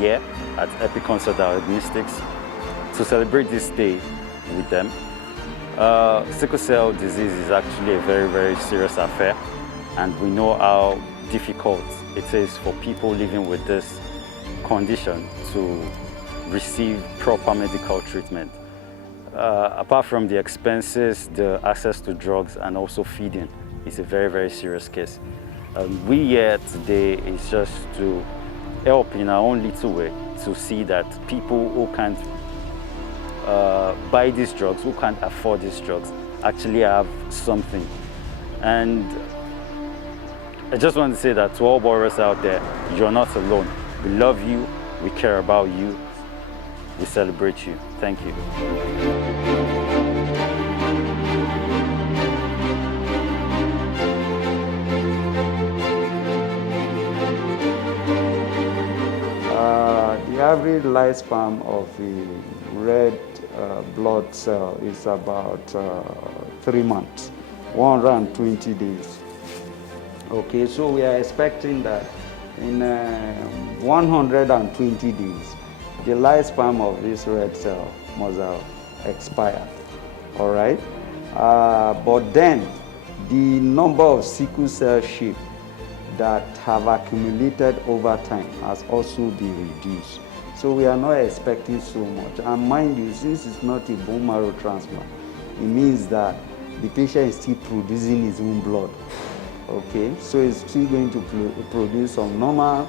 here at Epiconsult Diagnostics to celebrate this day with them. Sickle cell disease is actually a very, very serious affair, and we know how difficult it is for people living with this condition to receive proper medical treatment. Apart from the expenses, the access to drugs and also feeding is a very, very serious case. We here today is just to help in our own little way to see that people who can't buy these drugs, who can't afford these drugs, actually have something. And I just want to say that to all borrowers out there, you're not alone. We love you, we care about you, we celebrate you. Thank you. The average lifespan of a red blood cell is about 3 months, 120 days. Okay, so we are expecting that in 120 days, the lifespan of this red cell must have expired. All right, but then the number of sickle cell sheep that have accumulated over time has also been reduced. So we are not expecting so much. And mind you, since it's not a bone marrow transplant, it means that the patient is still producing his own blood. Okay, so it's still going to produce some normal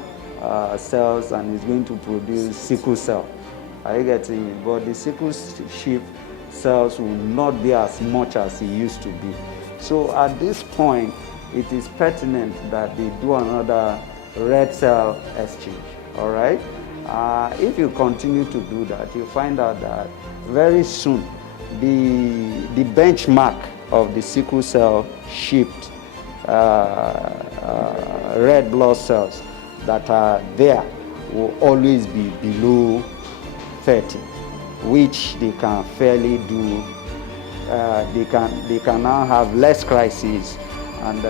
cells, and it's going to produce sickle cell. Are you getting it? But the sickle sheep cells will not be as much as it used to be. So at this point, it is pertinent that they do another red cell exchange. All right. If you continue to do that, you find out that very soon the benchmark of the sickle cell shaped red blood cells that are there will always be below 30, which they can fairly do. They can now have less crises, and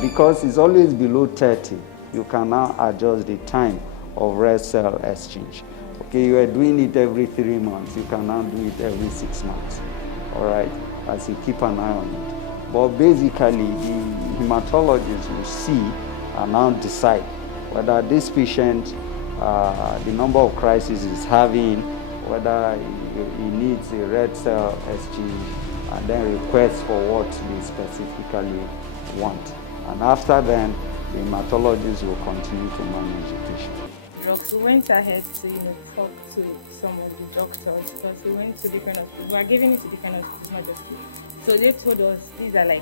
because it's always below 30, you can now adjust the time of red cell exchange. Okay, you are doing it every 3 months, you can now do it every 6 months. All right, as you keep an eye on it. But basically, the hematologist will see and now decide whether this patient, the number of crises he's having, whether he needs a red cell exchange, and then request for what they specifically want. And after then, the hematologist will continue to manage the patient. Drugs. We went ahead to talk to some of the doctors, because we went to different hospitals. We are giving it to different hospitals, not just me. So they told us these are like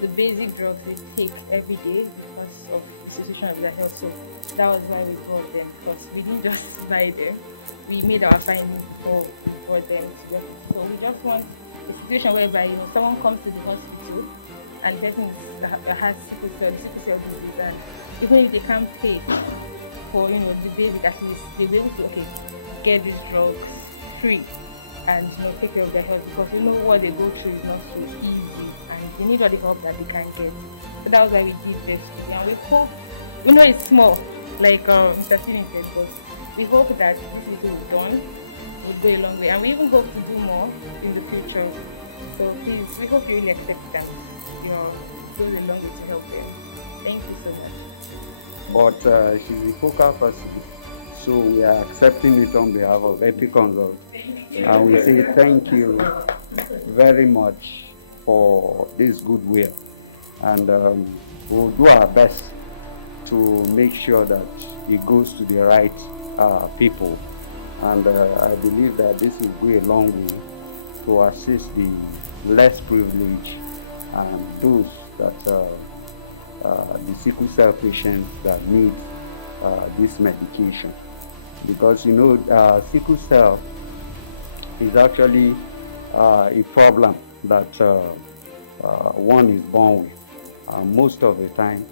the basic drugs we take every day because of the situation of their health. So that was why we brought them, because we didn't just buy them. We made our findings before we brought them together. So we just want a situation whereby someone comes to the hospital and the person has sickle cell disease, and even if they can't pay for the basic, at least they'll be able to get these drugs free and take care of their health, because what they go through is not so easy and they need all the help that they can get. So that was why we did this, and we hope, it's small, like Mr. Steven said, but we hope that this is we've done will go a long way, and we even hope to do more in the future. So please, we hope you really accept that goes a long way to help them. Thank you so much. But she's a focal person, so we are accepting it on behalf of Epiconsult. And we say thank you very much for this goodwill, and we'll do our best to make sure that it goes to the right people. And I believe that this will go a long way to assist the less privileged and those that the sickle cell patients that need this medication. Because sickle cell is actually a problem that one is born with. Most of the time,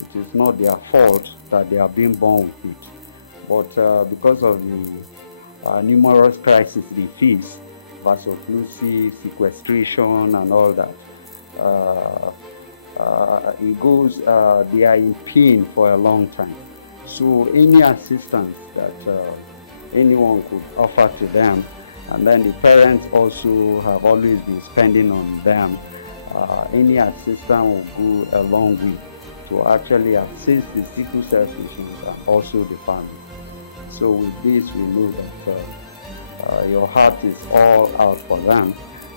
it is not their fault that they are being born with it. But because of the numerous crises they face, vaso-occlusive, sequestration, and all that, they are in pain for a long time. So any assistance that anyone could offer to them, and then the parents also have always been spending on them, any assistance will go a long way to actually assist the sickle cell patients and also the family. So with this, we know that your heart is all out for them,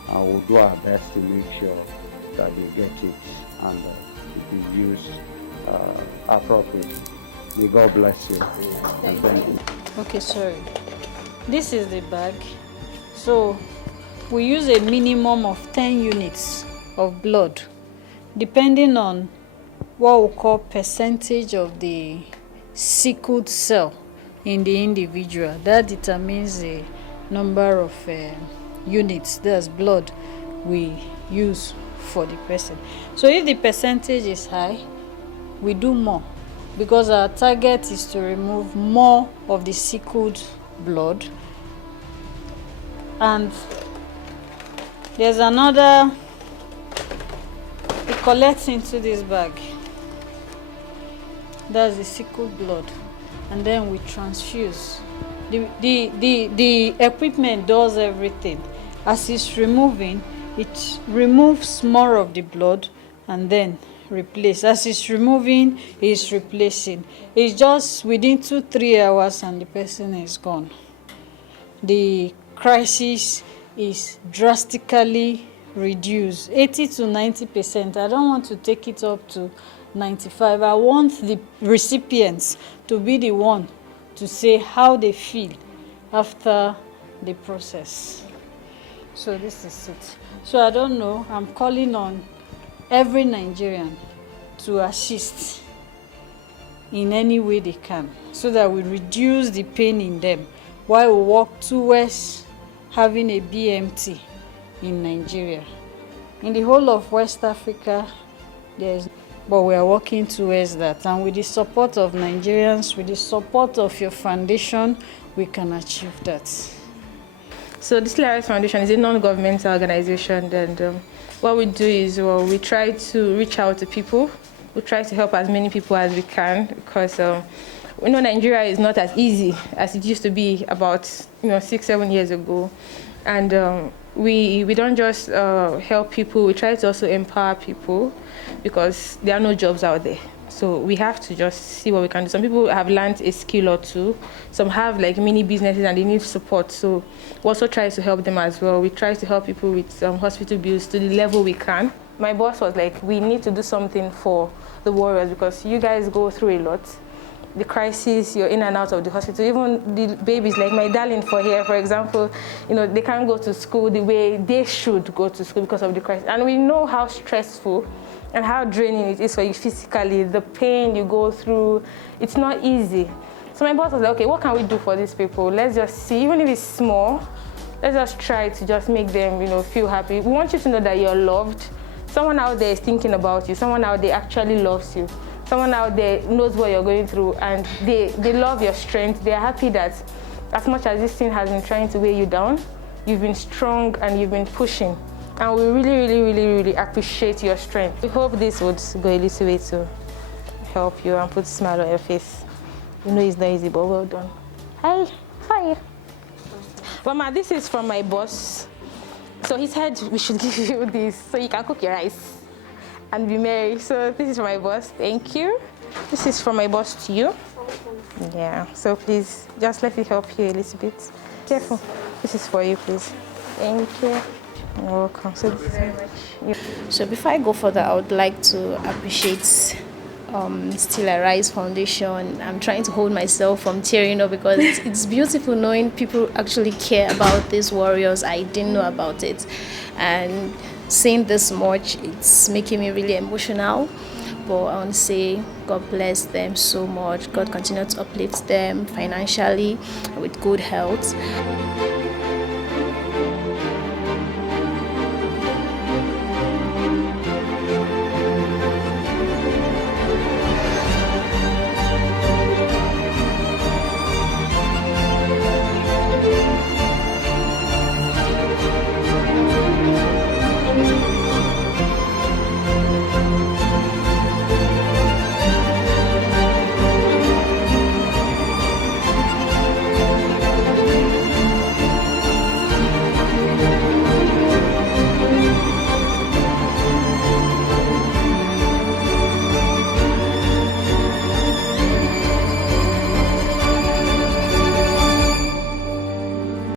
and we'll do our best to make sure that they get it and it is used appropriately. May God bless you and thank you. Okay, sorry. This is the bag. So we use a minimum of 10 units of blood, depending on what we call percentage of the sickled cell in the individual. That determines the number of units, that's blood, we use for the person. So if the percentage is high, we do more, because our target is to remove more of the sickled blood. And there's another, it collects into this bag, that's the sickled blood, and then we transfuse. The equipment does everything. As it's removing, it removes more of the blood and then replace. As it's removing, it's replacing. It's just within 2-3 hours and the person is gone. The crisis is drastically reduced, 80 to 90%. I don't want to take it up to 95. I want the recipients to be the one to say how they feel after the process. So this is it. So I don't know, I'm calling on every Nigerian to assist in any way they can, so that we reduce the pain in them while we work towards having a BMT in Nigeria. In the whole of West Africa, but we are working towards that, and with the support of Nigerians, with the support of your foundation, we can achieve that. So the SIRF Foundation is a non-governmental organization, and what we do is, we try to reach out to people. We try to help as many people as we can, because we know Nigeria is not as easy as it used to be about 6-7 years ago, and we don't just help people. We try to also empower people, because there are no jobs out there. So we have to just see what we can do. Some people have learned a skill or two. Some have like mini businesses and they need support. So we also try to help them as well. We try to help people with hospital bills to the level we can. My boss was like, we need to do something for the warriors, because you guys go through a lot. The crisis, you're in and out of the hospital. Even the babies, like my darling for here, for example, they can't go to school the way they should go to school because of the crisis. And we know how stressful and how draining it is for you physically, the pain you go through. It's not easy. So my boss was like, okay, what can we do for these people? Let's just see, even if it's small, let's just try to just make them, feel happy. We want you to know that you're loved. Someone out there is thinking about you. Someone out there actually loves you. Someone out there knows what you're going through, and they love your strength. They're happy that as much as this thing has been trying to weigh you down, you've been strong and you've been pushing. And we really, really, really, really appreciate your strength. We hope this would go a little way to help you and put a smile on your face. We know it's not easy, but well done. Hi. Mama, this is from my boss. So he said we should give you this so you can cook your rice and be merry. So this is from my boss. Thank you. This is from my boss to you. Yeah. So please, just let me help you a little bit. Careful. This is for you, please. Thank you. You're welcome. So before I go further, I would like to appreciate Still I Rise Foundation. I'm trying to hold myself from tearing up, because it's beautiful knowing people actually care about these warriors. I didn't know about it, and seeing this much, it's making me really emotional. But I want to say God bless them so much. God continue to uplift them financially with good health.